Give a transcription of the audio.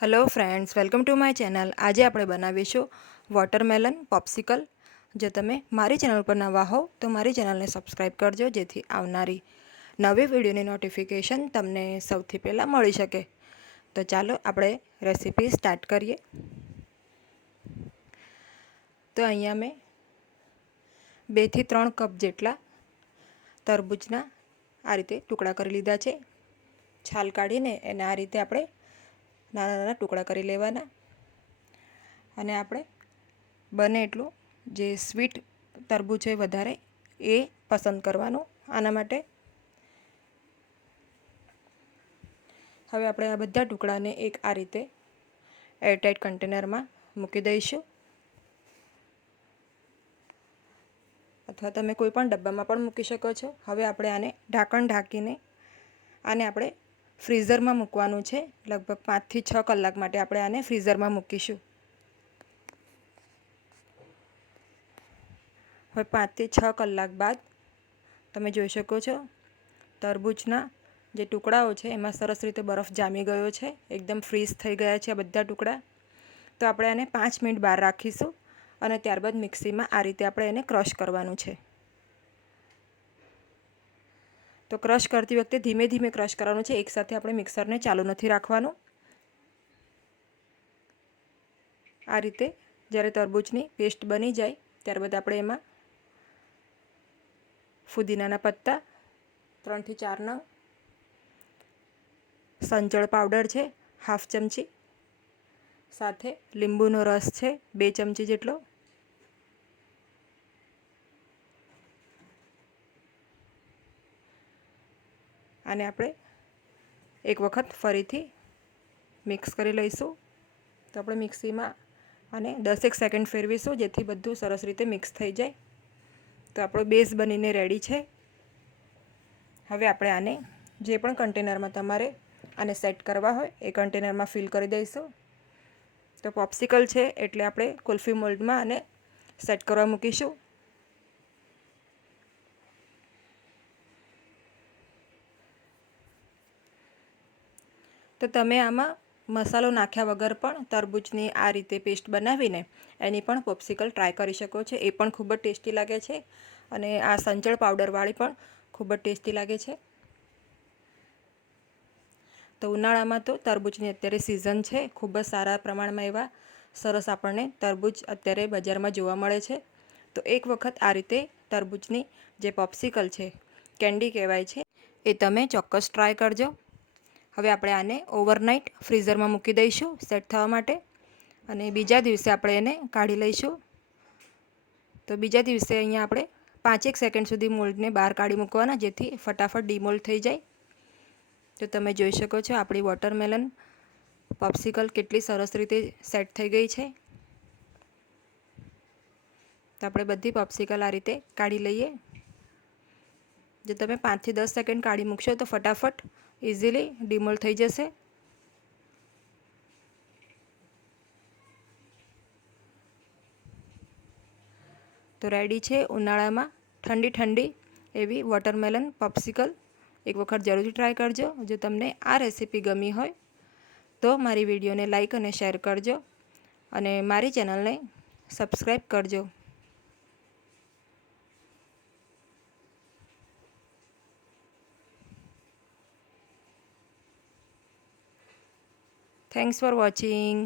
Hello friends, welcome to my channel. આજે આપણે બનાવીશું વોટરમેલન પોપ્સિકલ। જો તમે મારી ચેનલ પર નવા હો તો મારી ચેનલને સબસ્ક્રાઈબ કરજો, જેથી આવનારી નવી વિડીયોની નોટિફિકેશન તમને સૌથી પહેલાં મળી શકે। તો ચાલો આપણે રેસીપી સ્ટાર્ટ કરીએ। તો અહીંયા મેં 2 થી 3 કપ જેટલા તરબૂચના આ રીતે ટુકડા કરી લીધા છે। છાલ કાઢીને એને આ રીતે આપણે નાના નાના ટુકડા કરી લેવાના અને આપણે બને એટલું જે સ્વીટ તરબૂચ છે વધારે એ પસંદ કરવાનું। આના માટે હવે આપણે આ બધા ટુકડાને એક આ રીતે એરટાઇટ કન્ટેનરમાં મૂકી દઈશું, અથવા તમે કોઈ પણ ડબ્બામાં પણ મૂકી શકો છો। હવે આપણે આને ઢાંકણ ઢાંકીને આને આપણે ફ્રીઝરમાં મૂકવાનું છે। લગભગ 5 થી 6 કલાક માટે આપણે આને ફ્રીઝરમાં મૂકીશું। હવે 5 થી 6 કલાક બાદ તમે જોઈ શકો છો તરબૂચના જે ટુકડાઓ છે એમાં સરસ રીતે બરફ જામી ગયો છે, એકદમ ફ્રીઝ થઈ ગયા છે આ બધા ટુકડા। તો આપણે આને 5 મિનિટ બહાર રાખીશું અને ત્યારબાદ મિક્સીમાં આ રીતે આપણે એને ક્રશ કરવાનું છે। તો ક્રશ કરતી વખતે ધીમે ધીમે ક્રશ કરવાનું છે, એકસાથે આપણે મિક્સરને ચાલુ નથી રાખવાનું। આ રીતે જ્યારે તરબૂચની પેસ્ટ બની જાય ત્યારબાદ આપણે એમાં ફુદીનાના પત્તા 3 થી 4 નંગ, સંચળ પાવડર છે ½ ચમચી, સાથે લીંબુનો રસ છે 2 ચમચી જેટલો, આને આપણે એક વખત ફરીથી મિક્સ કરી લઈશું। તો આપણે મિક્સીમાં આને 10 સેકન્ડ ફેરવીશું, જેથી બધું સરસ રીતે મિક્સ થઈ જાય। તો આપણો બેઝ બનીને રેડી છે। હવે આપણે આને જે પણ કન્ટેનરમાં તમારે આને સેટ કરવા હોય એ કન્ટેનરમાં ફિલ કરી દઈશું। તો પોપ્સિકલ છે એટલે આપણે કુલ્ફી મોલ્ડમાં આને સેટ કરવા મૂકીશું। તો તમે આમાં મસાલો નાખ્યા વગર પણ તરબૂચની આ રીતે પેસ્ટ બનાવીને એની પણ પોપ્સિકલ ટ્રાય કરી શકો છો, એ પણ ખૂબ જ ટેસ્ટી લાગે છે। અને આ સંચળ પાવડરવાળી પણ ખૂબ જ ટેસ્ટી લાગે છે। તો ઉનાળામાં તો તરબૂચની અત્યારે સિઝન છે, ખૂબ જ સારા પ્રમાણમાં એવા સરસ આપણને તરબૂચ અત્યારે બજારમાં જોવા મળે છે। તો એક વખત આ રીતે તરબૂચની જે પોપ્સિકલ છે, કેન્ડી કહેવાય છે, એ તમે ચોક્કસ ટ્રાય કરજો। હવે આપણે આને ઓવરનાઇટ ફ્રીઝરમાં મૂકી દઈશું સેટ થવા માટે, અને બીજા દિવસે આપણે એને કાઢી લઈશું। તો બીજા દિવસે અહીંયા આપણે 5 સેકન્ડ સુધી મોલ્ડને બહાર કાઢી મૂકવાના, જેથી ફટાફટ ડીમોલ્ડ થઈ જાય। તો તમે જોઈ શકો છો આપણી વોટરમેલન પોપ્સિકલ કેટલી સરસ રીતે સેટ થઈ ગઈ છે। તો આપણે બધી પોપ્સિકલ આ રીતે કાઢી લઈએ। જો તમે 5 થી 10 સેકન્ડ કાઢી મૂકશો તો ફટાફટ ઇઝીલી ડીમોલ્ડ થઈ જશે। તો રેડી છે ઉનાળામાં ઠંડી ઠંડી એવી વોટરમેલન પોપ્સિકલ। એક વખત જરૂરથી ટ્રાય કરજો। જો તમને આ રેસીપી ગમી હોય તો મારી વિડીયોને લાઈક અને શેર કરજો, અને મારી ચેનલને સબસ્ક્રાઈબ કરજો। Thanks for watching.